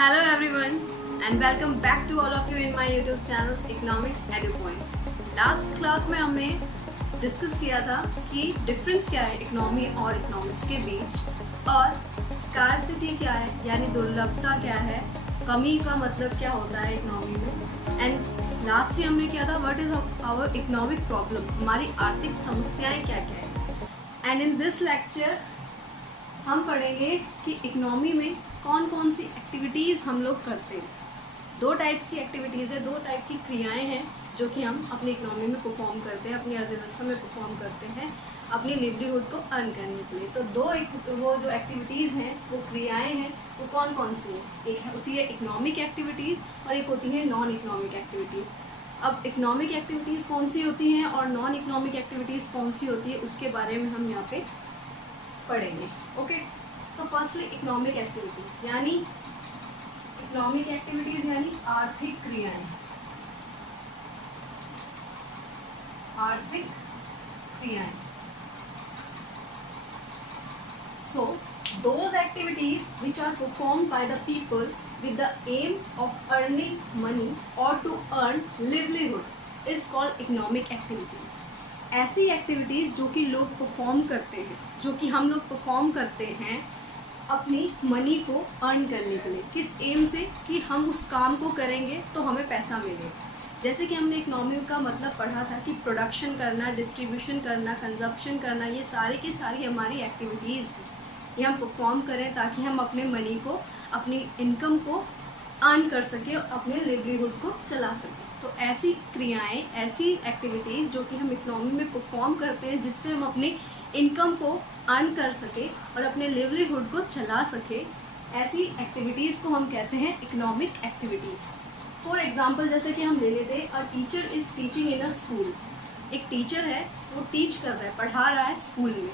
Hello everyone and welcome back to all of you in my YouTube channel Economics Edu Point. Last class में हमने discuss किया था कि difference क्या है इकोनॉमी और इकोनॉमिक्स के बीच और स्कार्सिटी क्या है यानी दुर्लभता क्या है, कमी का मतलब क्या होता है इकोनॉमी में। एंड लास्टली हमने किया था what is our economic problem, हमारी आर्थिक समस्याएं क्या क्या है। एंड इन दिस लेक्चर हम पढ़ेंगे कि इकोनॉमी में कौन कौन सी एक्टिविटीज़ हम लोग करते हैं। दो टाइप्स की एक्टिविटीज़ है, दो टाइप की क्रियाएं हैं जो कि हम अपनी इकोनॉमी में परफॉर्म करते हैं, अपनी अर्थव्यवस्था में परफॉर्म करते हैं अपनी लिवलीहुड को अर्न करने के लिए। तो वो जो एक्टिविटीज़ हैं, वो क्रियाएं हैं, वो कौन कौन सी हैं। एक होती है इकोनॉमिक एक्टिविटीज़ और एक होती है नॉन इकोनॉमिक एक्टिविटीज़। अब इकोनॉमिक एक्टिविटीज़ कौन सी होती हैं और नॉन इकोनॉमिक एक्टिविटीज़ कौन सी होती है उसके बारे में हम यहाँ पे पढ़ेंगे। ओके, तो फर्स्टली इकोनॉमिक एक्टिविटीज़ यानी आर्थिक क्रियाएं। आर्थिक क्रियाएं, so those activities which are performed by the people with the aim of earning money or to earn livelihood is called economic activities. ऐसी एक्टिविटीज़ जो कि लोग परफॉर्म करते हैं, जो कि हम लोग परफॉर्म करते हैं अपनी मनी को अर्न करने के लिए, किस एम से कि हम उस काम को करेंगे तो हमें पैसा मिलेगा। जैसे कि हमने इकोनॉमी का मतलब पढ़ा था कि प्रोडक्शन करना, डिस्ट्रीब्यूशन करना, कंजप्शन करना, ये सारी की सारी हमारी एक्टिविटीज़ हैं, ये हम परफॉर्म करें ताकि हम अपने मनी को, अपनी इनकम को अर्न कर सकें और अपने लिवलीहुड को चला सकें। तो ऐसी क्रियाएं, ऐसी एक्टिविटीज़ जो कि हम इकोनॉमी में परफॉर्म करते हैं जिससे हम अपनी इनकम को अर्न कर सके और अपने लिवलीहुड को चला सके, ऐसी एक्टिविटीज़ को हम कहते हैं इकोनॉमिक एक्टिविटीज़। फॉर एग्जांपल जैसे कि हम ले लेते हैं a teacher is teaching in a school. एक टीचर है, वो टीच कर रहा है, पढ़ा रहा है स्कूल में।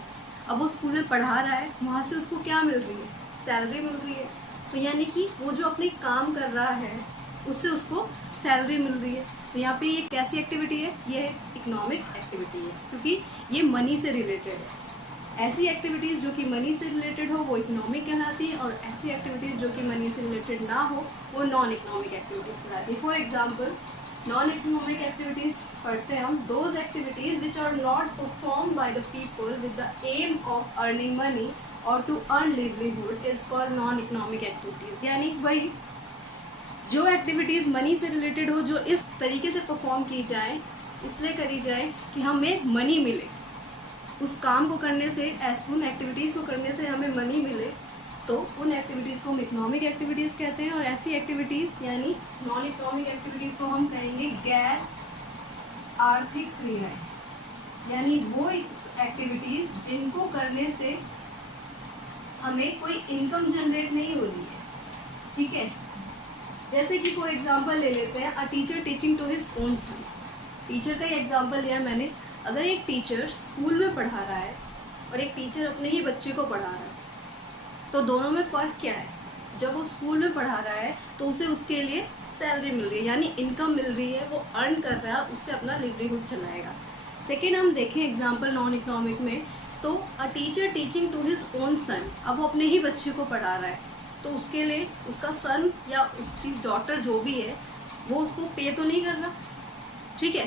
अब वो स्कूल में पढ़ा रहा है, वहाँ से उसको क्या मिल रही है, सैलरी मिल रही है। तो यानी कि वो जो अपनी काम कर रहा है उससे उसको सैलरी मिल रही है। तो यहाँ पे ये कैसी एक्टिविटी है, ये इकोनॉमिक एक्टिविटी है क्योंकि ये मनी से रिलेटेड है। ऐसी एक्टिविटीज़ जो कि मनी से रिलेटेड हो वो इकोनॉमिक कहलाती है और ऐसी एक्टिविटीज़ जो कि मनी से रिलेटेड ना हो वो नॉन इकोनॉमिक एक्टिविटीज़ कहलाती है। For example non economic activities पढ़ते हैं हम, those activities which are not perform by the people with the aim of earning money और to earn livelihood is called non economic activities. यानी वही जो activities money से रिलेटेड हो, जो इस तरीके से परफॉर्म की जाए, इसलिए करी जाए कि हमें मनी मिले, उस काम को करने से, उन एक्टिविटीज़ को करने से हमें मनी मिले, तो उन एक्टिविटीज़ को हम इकोनॉमिक एक्टिविटीज़ कहते हैं। और ऐसी एक्टिविटीज़ यानी नॉन इकोनॉमिक एक्टिविटीज़ को हम कहेंगे गैर आर्थिक क्रियाएं, यानी वो एक्टिविटीज़ जिनको करने से हमें कोई इनकम जनरेट नहीं हो रही है। ठीक है, जैसे कि फॉर एग्जांपल ले लेते हैं a teacher teaching to his own son. Teacher का ही एग्जांपल लिया मैंने। अगर एक टीचर स्कूल में पढ़ा रहा है और एक टीचर अपने ही बच्चे को पढ़ा रहा है, तो दोनों में फ़र्क क्या है। जब वो स्कूल में पढ़ा रहा है तो उसे उसके लिए सैलरी मिल रही है, यानी इनकम मिल रही है, वो अर्न कर रहा है, उससे अपना लिवलीहुड चलाएगा। सेकेंड हम देखें एग्जाम्पल नॉन इकोनॉमिक में, तो a teacher teaching to his own son. अब वो अपने ही बच्चे को पढ़ा रहा है तो उसके लिए उसका सन या उसकी डॉटर जो भी है वो उसको पे तो नहीं कर रहा। ठीक है,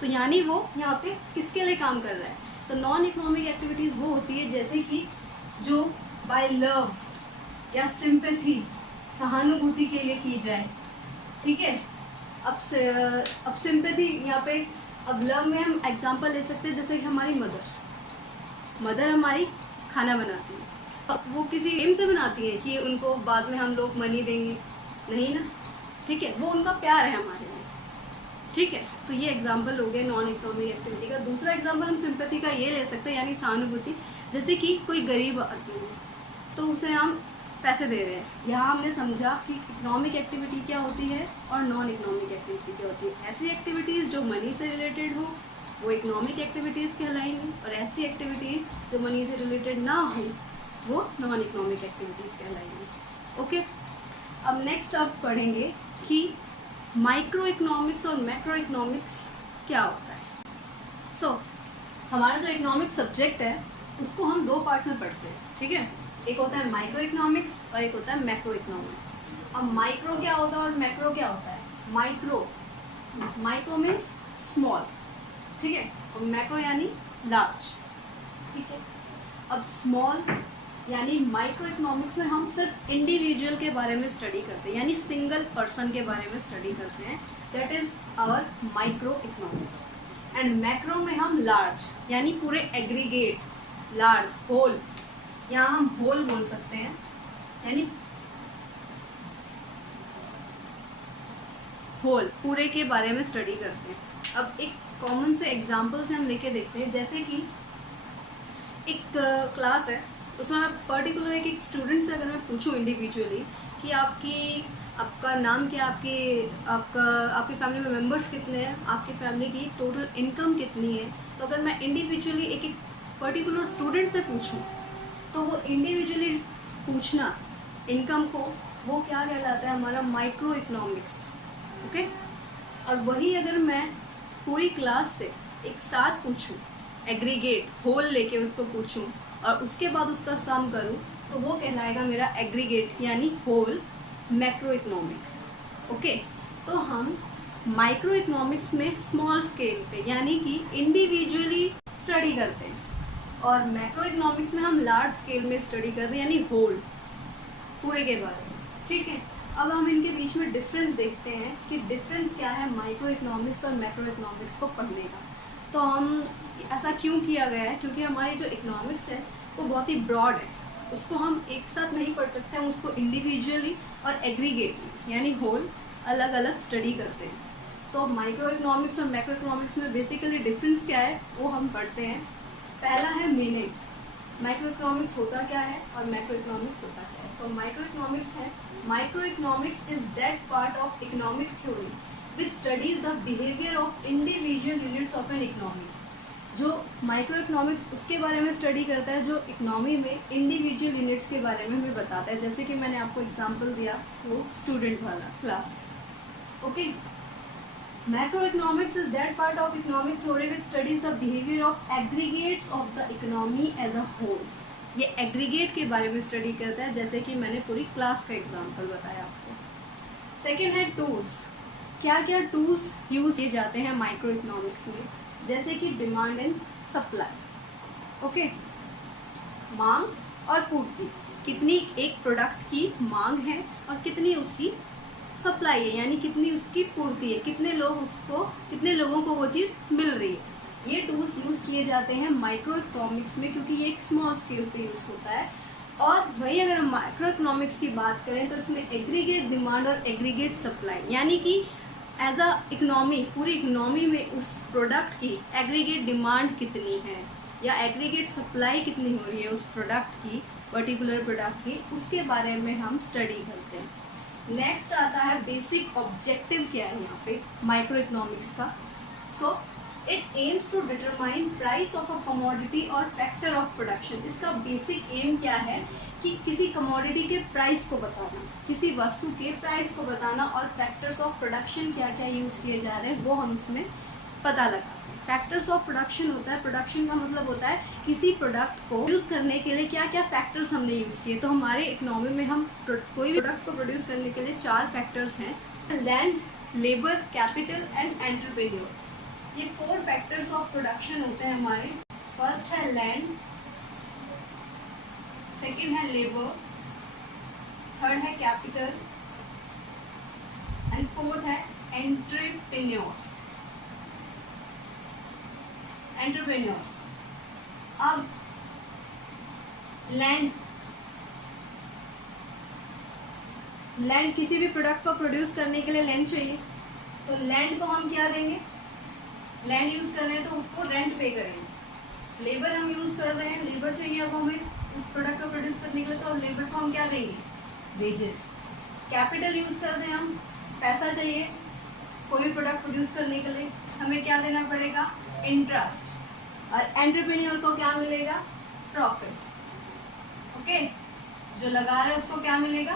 तो यानी वो यहाँ पे किसके लिए काम कर रहा है। तो नॉन इकोनॉमिक एक्टिविटीज़ वो होती है जैसे कि जो बाय लव या सिंपैथी, सहानुभूति के लिए की जाए। ठीक है, अब सिंपैथी यहाँ पे, अब लव में हम एग्जांपल ले सकते हैं जैसे कि हमारी मदर हमारी खाना बनाती है, अब वो किसी एम से बनाती है कि उनको बाद में हम लोग मनी देंगे, नहीं ना। ठीक है, वो उनका प्यार है हमारे लिए। ठीक है, तो ये एग्जांपल हो गया नॉन इकोनॉमिक एक्टिविटी का। दूसरा एग्जांपल हम सिंपैथी का ये ले सकते हैं यानी सहानुभूति। जैसे कि कोई गरीब आदमी है तो उसे हम पैसे दे रहे हैं। यहाँ हमने समझा कि इकोनॉमिक एक्टिविटी क्या होती है और नॉन इकोनॉमिक एक्टिविटी क्या होती है। ऐसी एक्टिविटीज़ जो मनी से रिलेटेड हो वो इकोनॉमिक एक्टिविटीज़ कहलाएंगी और ऐसी एक्टिविटीज़ जो मनी से रिलेटेड ना हो वो नॉन इकोनॉमिक एक्टिविटीज़ कहलाएंगी। ओके, अब नेक्स्ट आप पढ़ेंगे कि माइक्रो इकोनॉमिक्स और मैक्रो इकोनॉमिक्स क्या होता है। सो हमारा जो इकोनॉमिक सब्जेक्ट है उसको हम दो पार्ट्स में पढ़ते हैं। ठीक है, एक होता है माइक्रो इकोनॉमिक्स और एक होता है मैक्रो इकोनॉमिक्स। अब माइक्रो क्या होता है और मैक्रो क्या होता है? माइक्रो मीन्स स्मॉल, ठीक है, और मैक्रो यानी लार्ज, ठीक है। अब स्मॉल यानी माइक्रो इकोनॉमिक्स में हम सिर्फ इंडिविजुअल के बारे में स्टडी करते हैं, यानी सिंगल पर्सन के बारे में स्टडी करते हैं, that is our micro economics. And macro में हम लार्ज यानी पूरे एग्रीगेट, लार्ज, होल, यहाँ हम होल बोल सकते हैं, यानी होल, पूरे के बारे में स्टडी करते हैं। अब एक कॉमन से एग्जांपल से हम लेके देखते हैं, जैसे कि एक क्लास है, उसमें मैं पर्टिकुलर एक स्टूडेंट से अगर मैं पूछूं इंडिविजुअली कि आपका नाम क्या, आपकी फैमिली में मेंबर्स कितने हैं, आपकी फैमिली की टोटल इनकम कितनी है, तो अगर मैं इंडिविजुअली एक पर्टिकुलर स्टूडेंट से पूछूं तो वो इंडिविजुअली पूछना इनकम को, वो क्या कहलाता है? हमारा माइक्रो इकोनॉमिक्स, ओके। और वही अगर मैं पूरी क्लास से एक साथ पूछूं, एग्रीगेट, होल लेके उसको पूछूं और उसके बाद उसका सम करूं, तो वो कहलाएगा मेरा एग्रीगेट यानी होल मैक्रो इकोनॉमिक्स, ओके। तो हम माइक्रो इकोनॉमिक्स में स्मॉल स्केल पे यानी कि इंडिविजुअली स्टडी करते हैं, और मैक्रो इकोनॉमिक्स में हम लार्ज स्केल में स्टडी करते हैं, यानी होल, पूरे के बारे में, ठीक है। अब हम इनके बीच में डिफरेंस देखते हैं कि डिफरेंस क्या है माइक्रो इकोनॉमिक्स और मैक्रो इकोनॉमिक्स को पढ़ने का। तो हम ऐसा क्यों किया गया है? क्योंकि हमारी जो इकोनॉमिक्स है वो बहुत ही ब्रॉड है, उसको हम एक साथ नहीं पढ़ सकते, हम उसको इंडिविजुअली और एग्रीगेटली यानी होल अलग अलग स्टडी करते हैं। तो माइक्रो इकोनॉमिक्स और मैक्रो इकोनॉमिक्स में बेसिकली डिफरेंस क्या है वो हम पढ़ते हैं। पहला है मीनिंग, माइक्रो इकोनॉमिक्स होता क्या है और मैक्रो इकोनॉमिक्स होता क्या है। तो माइक्रो इकोनॉमिक्स है, micro economics is that part of economic theory which studies the behaviour of individual units of an economy. जो माइक्रो इकोनॉमिक्स उसके बारे में स्टडी करता है जो इकोनॉमी में इंडिविजुअल यूनिट्स के बारे में हमें बताता है, जैसे कि मैंने आपको एग्जांपल दिया वो स्टूडेंट वाला class, okay. Macro economics is that part of economic theory which studies the behaviour of aggregates of the economy as a whole. ये एग्रीगेट के बारे में स्टडी करता है, जैसे कि मैंने पूरी क्लास का एग्जाम्पल बताया आपको। सेकेंड है टूल्स, क्या क्या टूल्स यूज किए जाते हैं माइक्रो इकोनॉमिक्स में, जैसे कि डिमांड एंड सप्लाई, ओके। मांग और पूर्ति, कितनी एक प्रोडक्ट की मांग है और कितनी उसकी सप्लाई है, यानी कितनी उसकी पूर्ति है, कितने लोगों को वो चीज़ मिल रही है। ये टूल्स यूज़ किए जाते हैं माइक्रो इकोनॉमिक्स में क्योंकि ये एक स्मॉल स्केल पे यूज़ होता है। और वही अगर हम माइक्रो इकोनॉमिक्स की बात करें तो इसमें एग्रीगेट डिमांड और एग्रीगेट सप्लाई, यानी कि एज अ इकोनॉमी, पूरी इकोनॉमी में उस प्रोडक्ट की एग्रीगेट डिमांड कितनी है या एग्रीगेट सप्लाई कितनी हो रही है उस प्रोडक्ट की, पर्टिकुलर प्रोडक्ट की, उसके बारे में हम स्टडी करते हैं। नेक्स्ट आता है बेसिक ऑब्जेक्टिव क्या है यहाँ पे माइक्रो इकोनॉमिक्स का। So it aims to determine price of a commodity और फैक्टर ऑफ प्रोडक्शन। इसका बेसिक एम क्या है कि किसी कमोडिटी के प्राइस को बताना, किसी वस्तु के प्राइस को बताना, और फैक्टर्स ऑफ प्रोडक्शन क्या क्या यूज़ किए जा रहे हैं वो हम इसमें पता लगाते हैं। फैक्टर्स ऑफ प्रोडक्शन होता है, प्रोडक्शन का मतलब होता है किसी प्रोडक्ट को यूज़ करने के लिए क्या क्या फैक्टर्स हमने यूज़ किए। तो हमारे इकोनॉमी में हम कोई भी प्रोडक्ट को प्रोड्यूस करने के लिए 4 फैक्टर्स हैं, land, labour, capital and entrepreneur. ये 4 फैक्टर्स ऑफ प्रोडक्शन होते हैं हमारे। फर्स्ट है लैंड, सेकेंड है लेबर, थर्ड है कैपिटल एंड फोर्थ है एंटरप्रेन्योर। अब लैंड, किसी भी प्रोडक्ट को प्रोड्यूस करने के लिए लैंड चाहिए, तो लैंड को हम क्या देंगे, लैंड यूज कर रहे हैं तो उसको रेंट पे करेंगे। लेबर हम यूज कर रहे हैं, लेबर चाहिए अब हमें उस प्रोडक्ट को प्रोड्यूस करने के लिए, तो लेबर को हम क्या देंगे, वेजेस। कैपिटल यूज कर रहे हैं हम, पैसा चाहिए कोई भी प्रोडक्ट प्रोड्यूस करने के लिए, हमें क्या देना पड़ेगा, इंटरेस्ट। और एंटरप्रेन्योर को क्या मिलेगा, प्रॉफिट, ओके। जो लगा रहे हैं उसको क्या मिलेगा,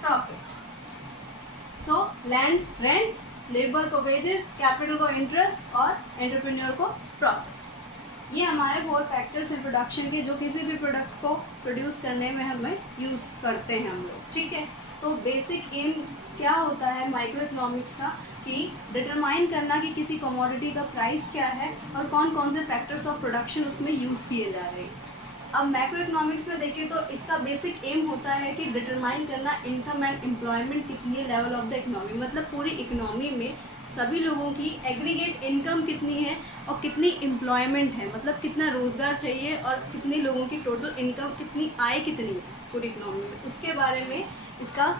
profit. So land rent, labour को वेजेस, कैपिटल को इंटरेस्ट और एंटरप्रेन्योर को प्रॉफिट। ये हमारे 4 फैक्टर्स हैं प्रोडक्शन के जो किसी भी प्रोडक्ट को प्रोड्यूस करने में हमें यूज़ करते हैं हम लोग, ठीक है। तो बेसिक एम क्या होता है माइक्रो इकोनॉमिक्स का कि डिटरमाइन करना कि किसी कमोडिटी का प्राइस क्या है और कौन कौन से फैक्टर्स ऑफ प्रोडक्शन उसमें यूज़ किए जा रहे हैं। अब मैक्रो इकोनॉमिक्स में देखें तो इसका बेसिक एम होता है कि डिटरमाइन करना इनकम एंड एम्प्लॉयमेंट कितनी है लेवल ऑफ द इकोनॉमी, मतलब पूरी इकोनॉमी में सभी लोगों की एग्रीगेट इनकम कितनी है और कितनी एम्प्लॉयमेंट है, मतलब कितना रोज़गार चाहिए और कितने लोगों की टोटल इनकम कितनी आय कितनी है पूरी इकोनॉमी में, उसके बारे में इसका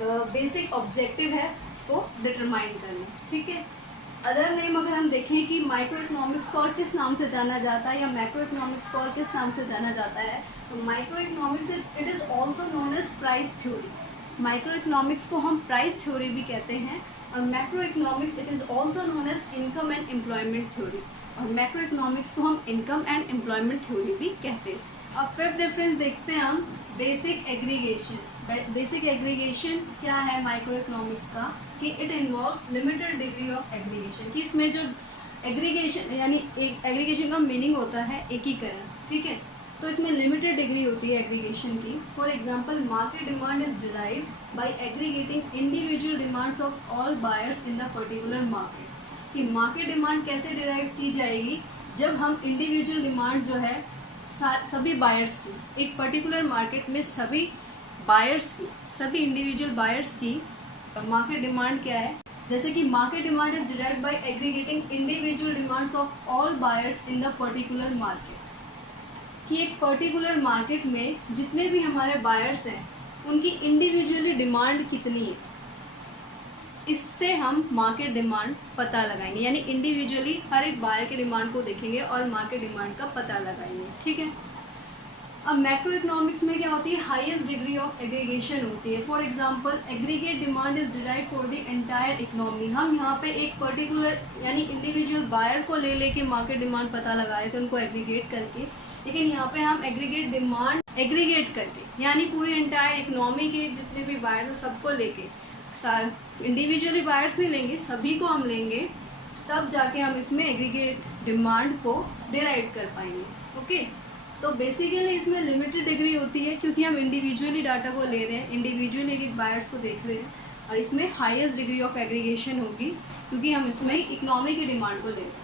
बेसिक ऑब्जेक्टिव है उसको डिटरमाइन करना। ठीक है, अदर नेम अगर हम देखें कि माइक्रो इकोनॉमिक्स को और किस नाम से जाना जाता है या मैक्रो इकोनॉमिक्स को और किस नाम से जाना जाता है, तो micro economics it is also known as price theory. Micro economics को हम प्राइस थ्योरी भी कहते हैं और macro economics it is also known as income and employment theory, और मैक्रो इकोनॉमिक्स को हम इनकम एंड एम्प्लॉयमेंट थ्योरी भी कहते हैं। अब फिफ्थ डिफरेंस देखते हैं हम, बेसिक एग्रीगेशन। बेसिक एग्रीगेशन क्या है माइक्रो इकोनॉमिक्स का कि it involves limited degree of aggregation, कि इसमें जो एग्रीगेशन यानी एग्रीगेशन का मीनिंग होता है एकीकरण। ठीक है, तो इसमें लिमिटेड डिग्री होती है एग्रीगेशन की। For example market demand is derived bye aggregating individual demands of all buyers in the particular market. कि मार्केट डिमांड कैसे डिराइव की जाएगी, जब हम इंडिविजुअल डिमांड जो है सभी बायर्स की, एक पर्टिकुलर मार्केट में सभी बायर्स की, सभी इंडिविजुअल बायर्स की मार्केट डिमांड क्या है, जैसे कि market demand is derived bye aggregating individual demands of all buyers in the particular market. कि एक पर्टिकुलर मार्केट में जितने भी हमारे बायर्स हैं उनकी इंडिविजुअली डिमांड कितनी है, इससे हम मार्केट डिमांड पता लगाएंगे, यानी इंडिविजुअली हर एक बायर की डिमांड को देखेंगे और मार्केट डिमांड का पता लगाएंगे। ठीक है, अब मैक्रो इकोनॉमिक्स में क्या होती है, हाईएस्ट डिग्री ऑफ एग्रीगेशन होती है। For example aggregate demand is derive for the entire economy. हम यहाँ पे एक पर्टिकुलर यानी इंडिविजुअल बायर को ले लेके मार्केट डिमांड पता लगा रहे थे उनको एग्रीगेट करके, लेकिन यहाँ पे हम एग्रीगेट डिमांड एग्रीगेट करके यानी पूरी एंटायर इकोनॉमी के जितने भी बायर हैं सबको लेके, इंडिविजुअली बायर्स नहीं लेंगे, सभी को हम लेंगे, तब जाके हम इसमें एग्रीगेट डिमांड को डिराइव कर पाएंगे। ओके, तो बेसिकली इसमें लिमिटेड डिग्री होती है क्योंकि हम इंडिविजुअली डाटा को ले रहे हैं, इंडिविजुअली एक बायर्स को देख रहे हैं, और इसमें हाईएस्ट डिग्री ऑफ एग्रीगेशन होगी क्योंकि हम इसमें इकोनॉमी की डिमांड को ले रहे हैं।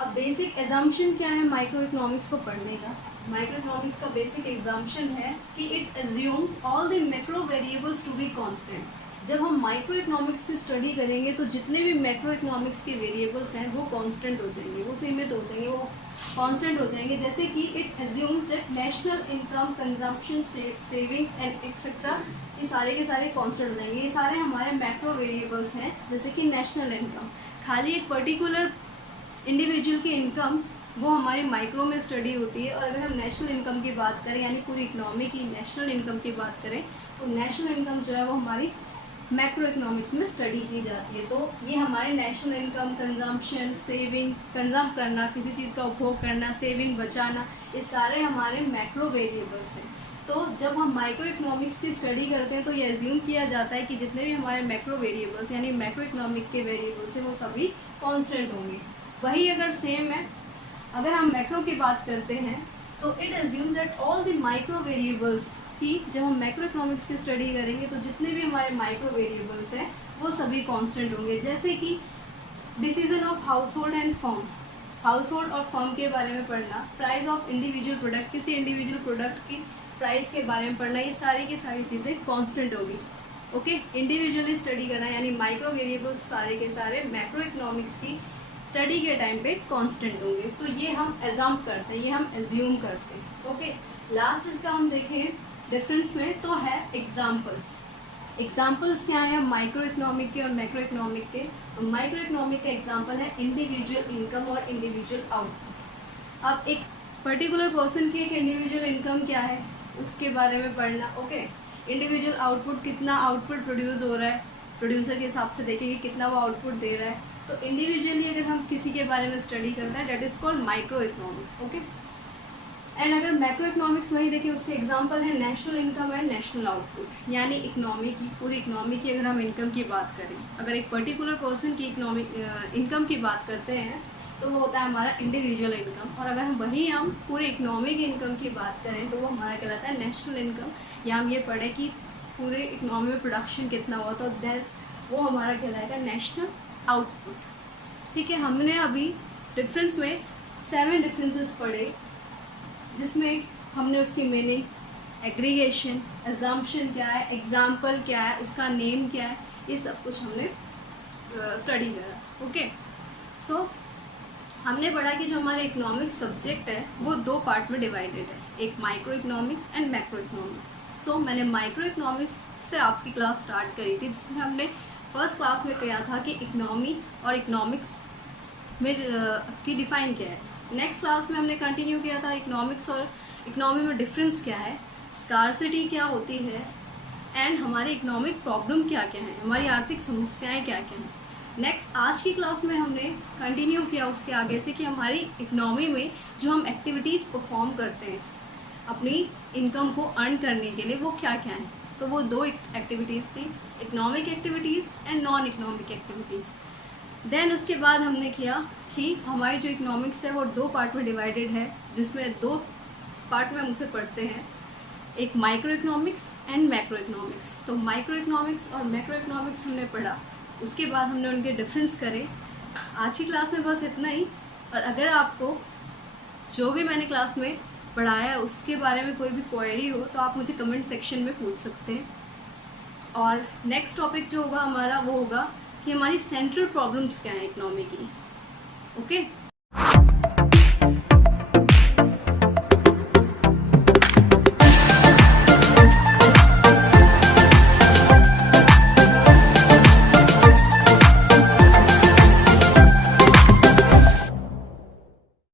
अब बेसिक एजम्पशन क्या है माइक्रो इकोनॉमिक्स को पढ़ने का, माइक्रो इकोनॉमिक्स का बेसिक एग्जाम्पशन है कि it assumes all the macro variables to be constant. जब हम माइक्रो इकोनॉमिक्स की स्टडी करेंगे तो जितने भी मैक्रो इकोनॉमिक्स के वेरिएबल्स हैं वो कांस्टेंट हो जाएंगे, वो सीमित हो जाएंगे, वो कांस्टेंट हो जाएंगे। जैसे कि it assumes that national income, consumption, savings and etcetera, ये सारे के सारे कांस्टेंट हो जाएंगे। ये सारे हमारे मैक्रो वेरिएबल्स हैं। जैसे कि नेशनल इनकम, खाली एक पर्टिकुलर इंडिविजुअल की इनकम वो हमारी माइक्रो में स्टडी होती है, और अगर हम नेशनल इनकम की बात करें यानी पूरी इकोनॉमी की नेशनल इनकम की बात करें तो नेशनल इनकम जो है वो हमारी मैक्रो इकोनॉमिक्स में स्टडी की जाती है। तो ये हमारे नेशनल इनकम, कंजम्पशन, सेविंग, कंजम करना, किसी चीज़ का उपभोग करना, सेविंग, बचाना, ये सारे हमारे मैक्रो वेरिएबल्स हैं। तो जब हम माइक्रो इकोनॉमिक्स की स्टडी करते हैं तो ये एज्यूम किया जाता है कि जितने भी हमारे मैक्रो वेरिएबल्स यानी मैक्रो इकोनॉमिक के वेरिएबल्स हैं वो सभी कॉन्स्टेंट होंगे। वही अगर सेम है, अगर हम मैक्रो की बात करते हैं तो it assumes that all the micro variables कि जब हम मैक्रो इकोनॉमिक्स की स्टडी करेंगे तो जितने भी हमारे माइक्रो वेरिएबल्स हैं वो सभी कांस्टेंट होंगे। जैसे कि decision of house hold and firm, house hold और फर्म के बारे में पढ़ना, प्राइस ऑफ इंडिविजुअल प्रोडक्ट, किसी इंडिविजुअल प्रोडक्ट की प्राइस के बारे में पढ़ना, ये सारी की सारी चीज़ें कांस्टेंट होगी। ओके, इंडिविजुअली स्टडी करना यानी माइक्रो वेरिएबल्स सारे के सारे मैक्रो इकोनॉमिक्स की स्टडी के टाइम पे कांस्टेंट होंगे। तो ये हम एग्जाम करते हैं, ये हम एज्यूम करते हैं। ओके, लास्ट इसका हम देखें डिफरेंस में तो है एग्जाम्पल्स। एग्जाम्पल्स क्या है माइक्रो इकोनॉमिक के और मैक्रो इकोनॉमिक के, तो माइक्रो इकोनॉमिक का एग्जाम्पल है इंडिविजुअल इनकम और इंडिविजुअल आउटपुट। अब एक पर्टिकुलर पर्सन की एक इंडिविजुअल इनकम क्या है उसके बारे में पढ़ना। ओके, इंडिविजुअल आउटपुट, कितना आउटपुट प्रोड्यूस हो रहा है, प्रोड्यूसर के हिसाब से देखेंगे कितना वो आउटपुट दे रहा है। तो इंडिविजुअली अगर हम किसी के बारे में स्टडी करते हैं that is called micro economics. Okay, and अगर मैक्रो इकोनॉमिक्स वही देखें उसके एग्जांपल है national income and national output, यानी इकोनॉमी की, पूरी इकोनॉमी की अगर हम इनकम की बात करें, अगर एक पर्टिकुलर पर्सन की इकोनॉमिक इनकम की बात करते हैं तो वो होता है हमारा इंडिविजुअल इनकम, और अगर हम पूरी इकोनॉमी की इनकम की बात करें तो वो हमारा कहलाता है नेशनल इनकम। या हम ये पढ़ें कि पूरे इकोनॉमी में प्रोडक्शन कितना हुआ, तो दैट वो हमारा कहलाएगा नेशनल आउटपुट। ठीक है, हमने अभी डिफरेंस में 7 डिफरेंसेस पढ़े, जिसमें हमने उसकी मीनिंग, एग्रीगेशन, एजम्पशन क्या है, एग्जाम्पल क्या है, उसका नेम क्या है, ये सब कुछ हमने स्टडी करा। ओके, सो हमने पढ़ा कि जो हमारे इकोनॉमिक्स सब्जेक्ट है वो 2 पार्ट में डिवाइडेड है, एक micro economics and macro economics. So मैंने माइक्रो इकोनॉमिक्स से आपकी क्लास स्टार्ट करी थी, जिसमें हमने फर्स्ट क्लास में कहा था कि इकोनॉमी और इकोनॉमिक्स में की डिफ़ाइन क्या है। नेक्स्ट क्लास में हमने कंटिन्यू किया था इकोनॉमिक्स और इकोनॉमी में डिफरेंस क्या है, स्कार्सिटी क्या होती है, एंड हमारे इकोनॉमिक प्रॉब्लम क्या क्या है, हमारी आर्थिक समस्याएं क्या क्या हैं। नेक्स्ट आज की क्लास में हमने कंटिन्यू किया उसके आगे से कि हमारी इकोनॉमी में जो हम एक्टिविटीज़ परफॉर्म करते हैं अपनी इनकम को अर्न करने के लिए, वो क्या क्या हैं। तो वो 2 एक्टिविटीज़ थी, economic activities and non economic activities. Then उसके बाद हमने किया कि हमारी जो इकोनॉमिक्स है वो 2 पार्ट में डिवाइडेड है, जिसमें 2 पार्ट में हम उसे पढ़ते हैं, एक micro economics and macro economics. तो माइक्रो इकोनॉमिक्स और मैक्रो इकोनॉमिक्स हमने पढ़ा, उसके बाद हमने उनके डिफरेंस करे। आज की क्लास में बस इतना ही, और अगर आपको जो भी मैंने क्लास में पढ़ाया उसके बारे में कोई भी क्वेरी हो तो आप मुझे कमेंट सेक्शन में पूछ सकते हैं। और नेक्स्ट टॉपिक जो होगा हमारा वो होगा कि हमारी सेंट्रल प्रॉब्लम्स क्या हैं इकोनॉमी की। ओके।